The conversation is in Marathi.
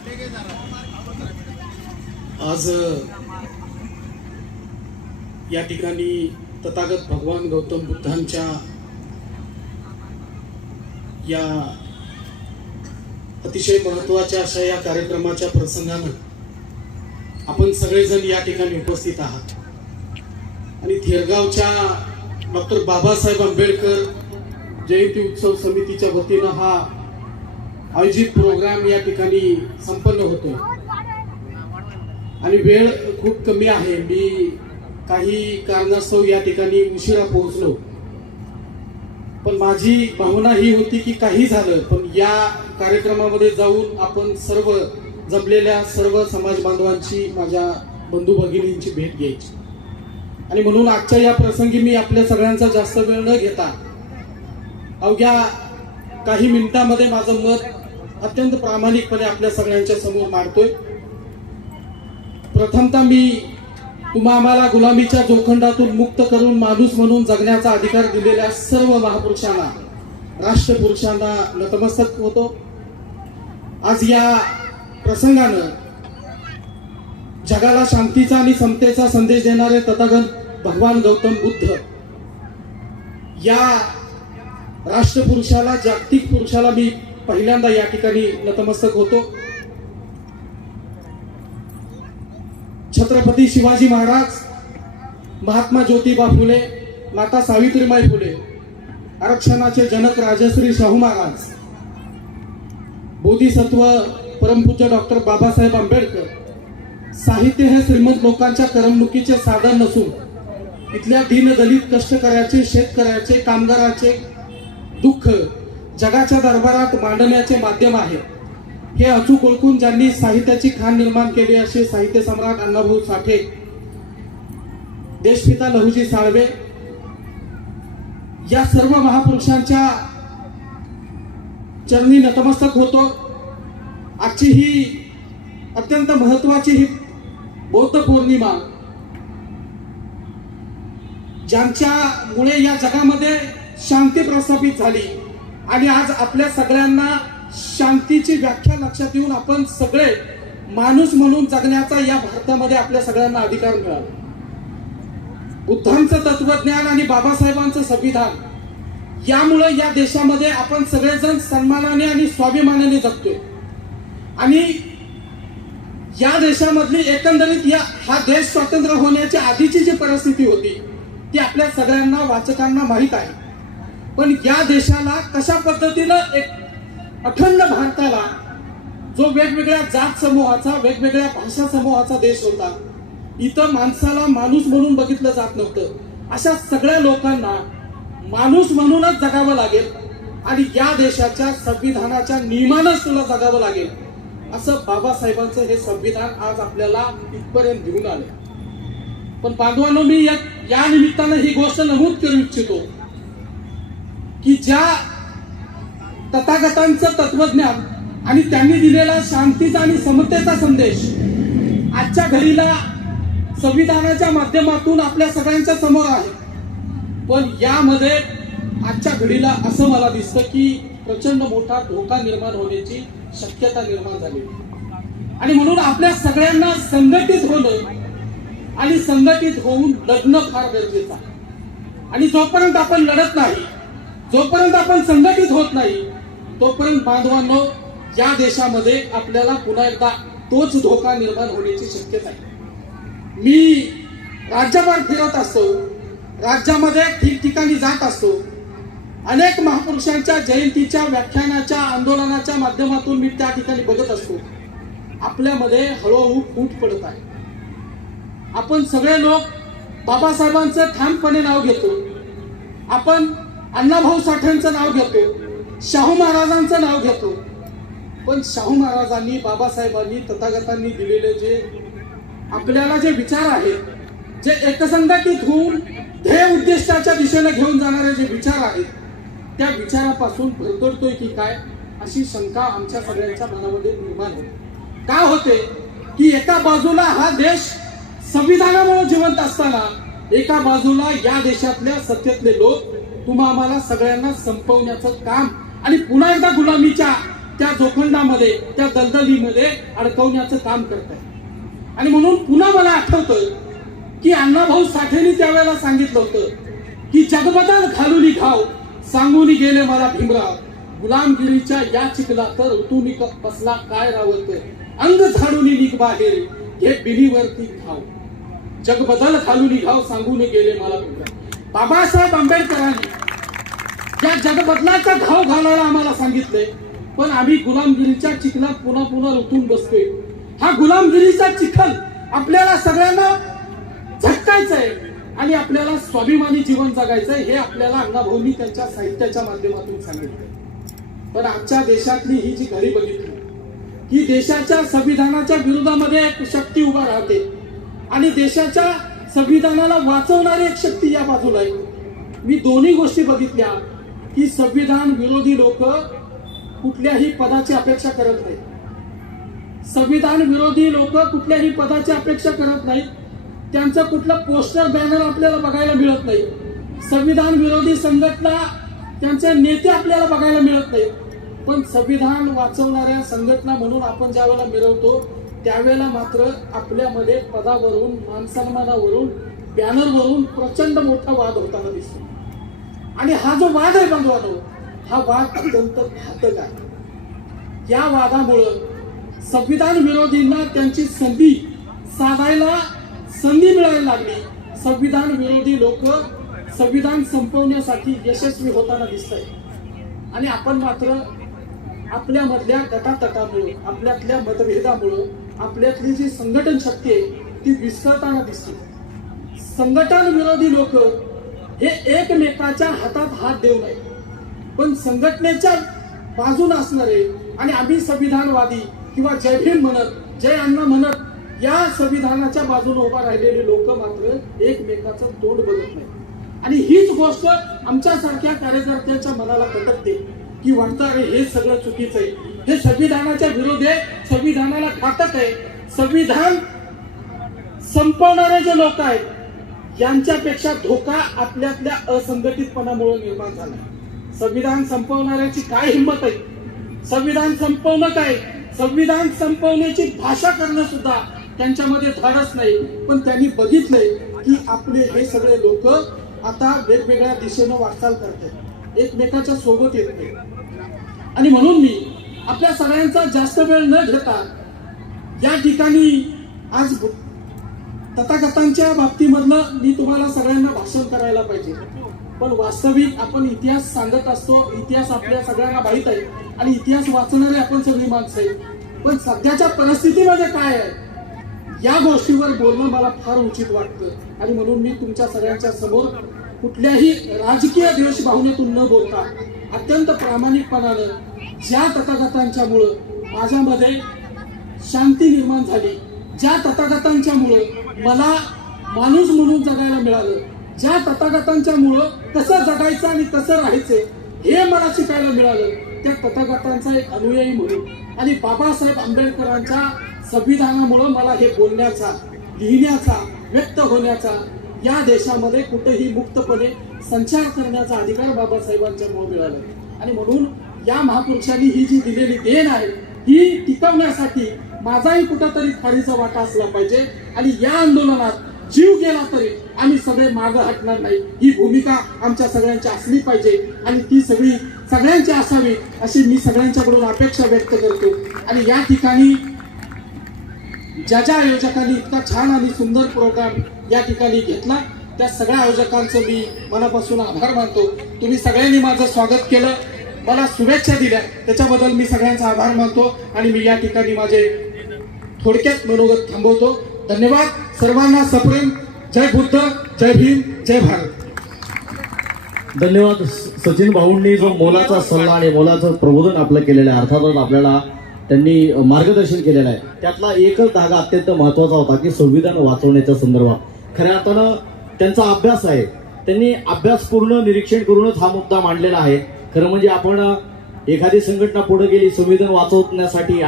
आज या ठिकाणी तथागत भगवान गौतम बुद्धांच्या या अतिशय महत्त्वाच्या अशा या कार्यक्रमाच्या प्रसंगानं आपण सगळेजण या ठिकाणी उपस्थित आहात आणि थेरगावच्या डॉक्टर बाबासाहेब आंबेडकर जयंती उत्सव समितीच्या वतीनं हा आयोजित प्रोग्राम या ठिकाणी संपन्न होतोय आणि वेळ खूप कमी आहे. मी काही कारणास्तव या ठिकाणी उशिरा पोहोचलो, पण माझी भावना ही होती की काही झालं पण या कार्यक्रमामध्ये जाऊन आपण सर्व जमलेल्या सर्व समाज बांधवांची, माझ्या बंधू भगिनींची भेट घ्यायची. आणि म्हणून आजच्या या प्रसंगी मी आपल्या सगळ्यांचा जास्त वेळ न घेता अवघ्या काही मिनिटांमध्ये माझं मत अत्यंत प्रामाणिकपणे आपल्या सगळ्यांच्या समोर मांडतोय. प्रथमतः मी तुम्हा आम्हाला गुलामीच्या जोखंडातून मुक्त करून माणूस म्हणून जगण्याचा अधिकार दिलेल्या सर्व महापुरुषांना, राष्ट्रपुरुषांना नतमस्तक होतो. आज या प्रसंगानं जगाला शांतीचा आणि समतेचा संदेश देणारे तथागत भगवान गौतम बुद्ध या राष्ट्रपुरुषाला, जागतिक पुरुषाला मी पहिल्यांदा या ठिकाणी नतमस्तक होतो. छत्रपती शिवाजी महाराज, महात्मा ज्योतिबा फुले, माता सावित्रीबाई फुले, आरक्षणाचे जनक राजश्री शाहू महाराज, बोधिसत्व परमपूज्य डॉक्टर बाबासाहेब आंबेडकर. साहित्य हे श्रीमंत लोकांच्या करमणुकीचे साधन नसून इथल्या दीनदलित, कष्टकऱ्याचे, शेतकऱ्याचे, कामगाराचे दुःख जगाच्या दरबारात मांडण्याचे माध्यम आहे. हे अचूक ओळखून ज्यांनी साहित्याची खाण निर्माण केली असे साहित्य सम्राट अण्णाभाऊ साठे, देशपिता लहुजी साळवे या सर्व महापुरुषांच्या चरणी नतमस्तक होतो. आजची ही अत्यंत महत्वाची ही बौद्ध पौर्णिमा, ज्यांच्यामुळे या जगामध्ये शांती प्रस्थापित झाली आणि आज आपल्या सगळ्यांना शांतीची व्याख्या लक्षात येऊन आपण सगळे माणूस म्हणून जगण्याचा या भारतामध्ये आपल्या सगळ्यांना अधिकार मिळाला. बुद्धांचं तत्वज्ञान आणि बाबासाहेबांचं संविधान यामुळे या देशामध्ये आपण सगळेजण सन्मानाने आणि स्वाभिमानाने जगतोय. आणि या देशामधली एकंदरीत हा देश स्वतंत्र होण्याच्या आधीची जी परिस्थिती होती ती आपल्या सगळ्यांना, वाचकांना माहीत आहे. पण या देशाला कशा पद्धतीनं एक अखंड भारताला, जो वेगवेगळ्या जात समूहाचा, वेगवेगळ्या भाषा समूहाचा देश होता, इथं माणसाला माणूस म्हणून बघितलं जात नव्हतं. अशा सगळ्या लोकांना माणूस म्हणूनच जगावं लागेल आणि या देशाच्या संविधानाच्या नियमानच तुला जगावं लागेल, असं बाबासाहेबांचं हे संविधान आज आपल्याला इथपर्यंत घेऊन आलं. पण बांधवांनो, मी या निमित्तानं ही गोष्ट नमूद करू इच्छितो की ज्या तथागतांचं तत्वज्ञान आणि त्यांनी दिलेला शांतीचा आणि समतेचा संदेश आजच्या घडीला संविधानाच्या माध्यमातून आपल्या सगळ्यांच्या समोर आहे. पण यामध्ये आजच्या घडीला असं मला दिसतं की प्रचंड मोठा धोका निर्माण होण्याची शक्यता निर्माण झाली. आणि म्हणून आपल्या सगळ्यांना संघटित होणं आणि संघटित होऊन लढणं फार गरजेचं आहे. आणि जोपर्यंत आपण लढत नाही, जोपर्यंत आपण संघटित होत नाही, तोपर्यंत बांधवांनो या देशामध्ये आपल्याला पुन्हा एकदा तोच धोका निर्माण होण्याची शक्यता आहे. मी राज्यभर फिरत असतो, राज्यामध्ये ठिकठिकाणी जात असतो, अनेक महापुरुषांच्या जयंतीच्या, व्याख्यानाच्या, आंदोलनाच्या माध्यमातून मी त्या ठिकाणी बघत असतो. आपल्यामध्ये हळूहळू फूट पडत आहे. आपण सगळे लोक बाबासाहेबांचं ठामपणे नाव घेतो, आपण अण्णाभाऊ साठेंचं नाव घेतो, शाहू महाराजांचं नाव घेतो. पण शाहू महाराजांनी, बाबासाहेबांनी, तथागतांनी दिलेले जे आपल्याला जे विचार आहेत, जे एकसंघटित होऊन ध्येय उद्दिष्टाच्या दिशेने घेऊन जाणारे जे विचार आहेत, त्या विचारापासून भरकटतोय की काय अशी शंका आमच्या सगळ्यांच्या मनामध्ये निर्माण होते. का होते की एका बाजूला हा देश संविधानामुळे जिवंत असताना एका बाजूला या देशातल्या सत्तेतले लोक तुम्हा आम्हाला सगळ्यांना संपवण्याचं काम आणि पुन्हा एकदा गुलामीच्या त्या जोखंडामध्ये, त्या दलदलीमध्ये अडकवण्याचं काम करत आहे. आणि म्हणून पुन्हा मला आठवतं की अण्णाभाऊ साठेंनी त्यावेळेला सांगितलं होतं की जगबदल घालुनी घाव सांगून गेले मला भीमराव, गुलामगिरीच्या या चिखला तर ऋतूनी बसला काय रावत, अंग झाडूनी निघ बाहेर हे बिनीवरती घाव, जगबदल घालुनी घाव सांगून गेले मला भीमराव. बाबासाहेब आंबेडकरांनी या जगबदलाचा घाव घालायला आम्हाला सांगितलंय, पण आम्ही गुलामगिरीच्या चिखलात पुन्हा पुन्हा ऋतून बसतोय. हा गुलामगिरीचा चिखल आपल्याला सगळ्यांना झटकायचंय आणि आपल्याला स्वाभिमानी जीवन जगायचंय, हे आपल्याला अण्णाभाऊंनी त्यांच्या साहित्याच्या माध्यमातून सांगितलंय. पण आमच्या देशातली ही जी घडी बघितली की देशाच्या संविधानाच्या विरोधामध्ये एक शक्ती उभा राहते आणि देशाच्या संविधानाला वाचवणारी एक शक्ती या बाजूला आहे. मी दोन्ही गोष्टी बघितल्या की संविधान विरोधी लोक कुठल्याही पदाची अपेक्षा करत नाहीत. संविधान विरोधी लोक कुठल्याही पदाची अपेक्षा करत नाहीत. त्यांचं कुठलं पोस्टर बॅनर आपल्याला बघायला मिळत नाही. संविधान विरोधी संघटना, त्यांचे नेते आपल्याला बघायला मिळत नाहीत. पण संविधान वाचवणाऱ्या संघटना म्हणून आपण ज्या वेळेला मिरवतो त्यावेळेला मात्र आपल्यामध्ये पदावरून, मानसन्मानावरून, बॅनरवरून प्रचंड मोठा वाद होताना दिसतो. आणि हा जो वाद आहे बंधुआनो, हा वाद अत्यंत घातक आहे. या वादामुळं संविधान विरोधींना त्यांची संधी साधायला संधी मिळायला लागली. संविधान विरोधी लोक संविधान संपवण्यासाठी यशस्वी होताना दिसत आहे. आणि आपण मात्र आपल्यामधल्या गटातटामुळे, आपल्यातल्या मतभेदामुळे आपल्यातली जी संघटन शक्ती आहे ती विस्कळताना दिसते. संघटन विरोधी लोक हे एकमेकाच्या हातात हात देऊ नये, पण संघटनेच्या बाजून असणारे आणि आम्ही संविधानवादी किंवा जय भीम म्हणत, जय अण्णा म्हणत या संविधानाच्या बाजूने उभा राहिलेले लोक मात्र एकमेकाचं तोंड बघत नाही. आणि हीच गोष्ट आमच्यासारख्या कार्यकर्त्यांच्या मनाला खटकते की वाटतं अरे हे सगळं चुकीचं आहे, हे संविधानाच्या विरोध आहे, संविधानाला घातक आहे. संविधान संपवणारे जे लोक आहेत यांच्यापेक्षा धोका आपल्यातल्या असंघटितपणामुळे निर्माण झाला. संविधान संपवणाऱ्याची काय हिंमत आहे, संविधान संपवणं काय, संविधान संपवण्याची भाषा करणं सुद्धा त्यांच्यामध्ये धाडस नाही. पण त्यांनी बघितलंय की आपले हे सगळे लोक आता वेगवेगळ्या दिशेनं वाटचाल करतात, एकमेकाच्या सोबत येत नाही. आणि म्हणून मी आपल्या सगळ्यांचा जास्त वेळ न घेता या ठिकाणी आज तथागतांच्या बाबतीमधलं मी तुम्हाला सगळ्यांना भाषण करायला पाहिजे, पण वास्तविक आपण इतिहास सांगत असतो, इतिहास आपल्या सगळ्यांना माहित आहे आणि इतिहास वाचणारे आपण सगळी माणसं आहे. पण सध्याच्या परिस्थितीमध्ये काय आहे या गोष्टीवर बोलणं मला फार उचित वाटतं. आणि म्हणून मी तुमच्या सगळ्यांच्या समोर कुठल्याही राजकीय द्वेष भावनेतून न बोलता अत्यंत प्रामाणिकपणानं ज्या तथागतांच्यामुळं माझ्यामध्ये शांती निर्माण झाली, ज्या तथागतांच्यामुळं मला माणूस म्हणून जगायला मिळालं, ज्या तथागतांच्यामुळं कसं जगायचं आणि कसं राहायचं हे मला शिकायला मिळालं, त्या तथागतांचा एक अनुयायी म्हणून आणि बाबासाहेब आंबेडकरांच्या संविधानामुळं मला हे बोलण्याचा, लिहिण्याचा, व्यक्त होण्याचा, या देशामध्ये कुठेही मुक्तपणे संचार करण्याचा अधिकार बाबासाहेबांच्यामुळे मिळाला. आणि म्हणून या महापुरुषांनी ही जी दिलेली देण आहे ही टिकवण्यासाठी माझाही कुठंतरी खारीचा वाटा असला पाहिजे. आणि या आंदोलनात जीव गेला तरी आम्ही सगळे मागं हटणार नाही, ही भूमिका आमच्या सगळ्यांची असली पाहिजे आणि ती सगळी सगळ्यांची असावी अशी मी सगळ्यांच्याकडून अपेक्षा व्यक्त करतो. आणि या ठिकाणी ज्या आयोजकांनी इतका छान आणि सुंदर प्रोग्राम या ठिकाणी घेतला त्या सगळ्या आयोजकांचं मी मनापासून आभार मानतो. तुम्ही सगळ्यांनी माझं स्वागत केलं, मला शुभेच्छा दिल्या, त्याच्याबद्दल मी सगळ्यांचा आभार मानतो. आणि मी या ठिकाणी माझे थोडक्यात मनोगत थांबवतो. धन्यवाद. सर्वांना सप्रेम जय बुद्ध, जय भीम, जय भारत. धन्यवाद. सचिन भाऊंनी जो मोलाचा सल्ला आणि मोलाचं प्रबोधन आपलं केलेलं आहे, अर्थातच आपल्याला त्यांनी मार्गदर्शन केलेलं आहे, त्यातला एकच धागा अत्यंत महत्वाचा होता की संविधान वाचवण्याच्या संदर्भात. खऱ्या अर्थानं त्यांचा अभ्यास आहे, त्यांनी अभ्यासपूर्ण निरीक्षण करूनच हा मुद्दा मांडलेला आहे. खरं म्हणजे आपण एखादी संघटना पुढे गेली संविधान वाचवण्यासाठी आणि